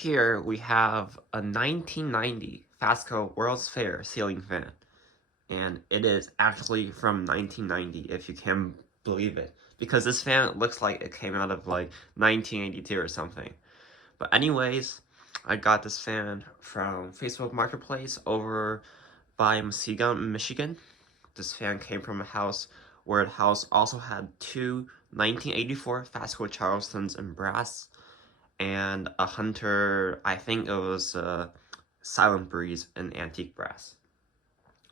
Here we have a 1990 FASCO World's Fair ceiling fan, and it is actually from 1990, if you can believe it, because this fan looks like it came out of like 1982 or something. But anyways, I got this fan from Facebook Marketplace over by Muskegon, Michigan. This fan came from a house where the house also had two 1984 FASCO Charlestons in brass and a Hunter, I think it was Silent Breeze in antique brass.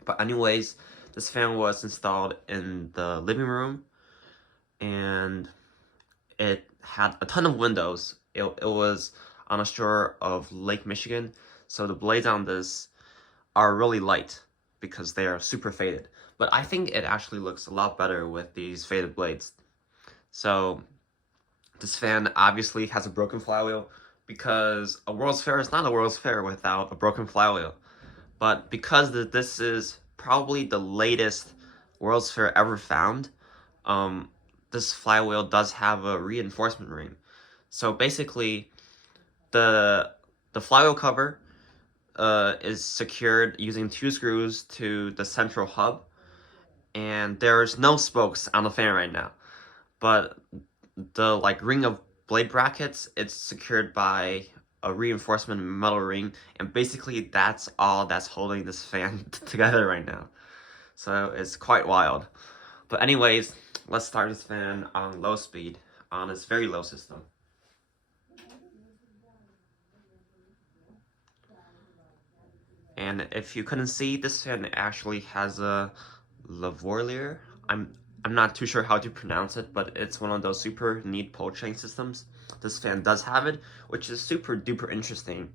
But anyways, this fan was installed in the living room, and it had a ton of windows. It was on a shore of Lake Michigan, so the blades on this are really light because they are super faded. But I think it actually looks a lot better with these faded blades. So this fan obviously has a broken flywheel because a World's Fair is not a World's Fair without a broken flywheel. But because this is probably the latest World's Fair ever found, this flywheel does have a reinforcement ring. So basically, the flywheel cover is secured using two screws to the central hub, and there's no spokes on the fan right now. But the ring of blade brackets, it's secured by a reinforcement metal ring, and basically that's all that's holding this fan together right now. So it's quite wild. But anyways, let's start this fan on low speed on its very low system. And if you couldn't see, this fan actually has a lavalier. I'm not too sure how to pronounce it, but it's one of those super neat pull chain systems. This fan does have it, which is super duper interesting,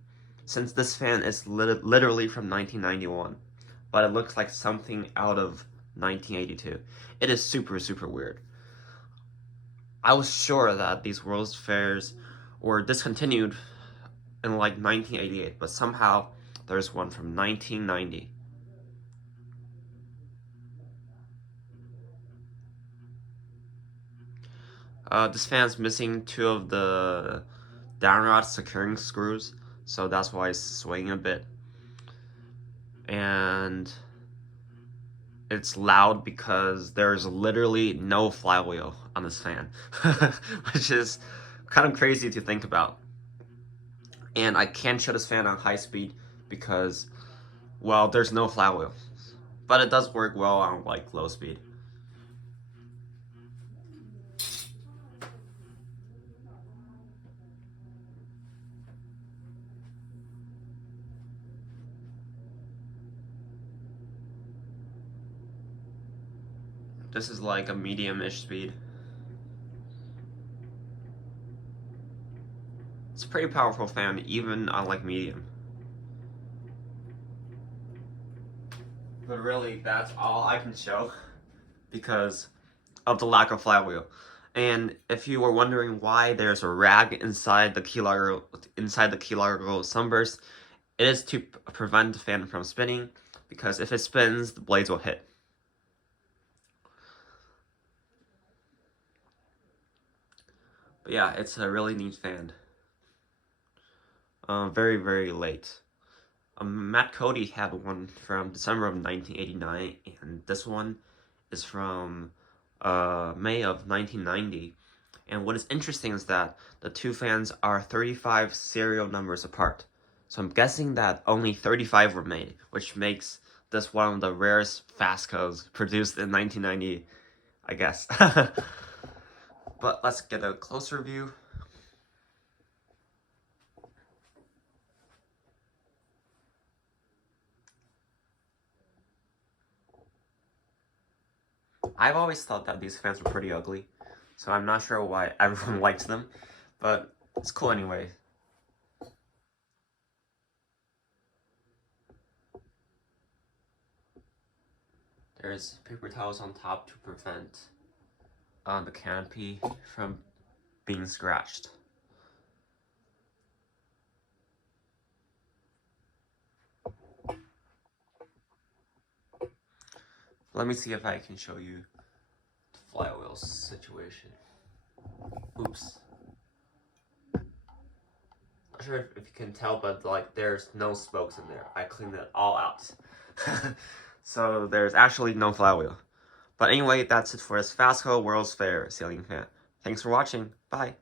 since this fan is literally from 1991, but it looks like something out of 1982. It is super, super weird. I was sure that these World's Fairs were discontinued in like 1988, but somehow there's one from 1990. This fan's missing two of the downrod securing screws, so that's why it's swaying a bit. And it's loud because there's literally no flywheel on this fan, which is kind of crazy to think about. And I can't show this fan on high speed because, well, there's no flywheel. But it does work well on like low speed. This is like a medium-ish speed. It's a pretty powerful fan, even on like medium. But really, that's all I can show because of the lack of flywheel. And if you were wondering why there's a rag inside the key largo sunburst, it is to prevent the fan from spinning, because if it spins, the blades will hit. But yeah, it's a really neat fan. Very, very late. Matt Cody had one from December of 1989, and this one is from May of 1990. And what is interesting is that the two fans are 35 serial numbers apart. So I'm guessing that only 35 were made, which makes this one of the rarest FASCOs produced in 1990, I guess. But let's get a closer view. I've always thought that these fans were pretty ugly, so I'm not sure why everyone likes them, but it's cool anyway. There's paper towels on top to prevent the canopy from being scratched. Let me see if I can show you the flywheel situation. Oops. not sure if you can tell, but like there's no spokes in there. I cleaned it all out. So there's actually no flywheel. But anyway, that's it for this FASCO World's Fair ceiling fan. Thanks for watching. Bye.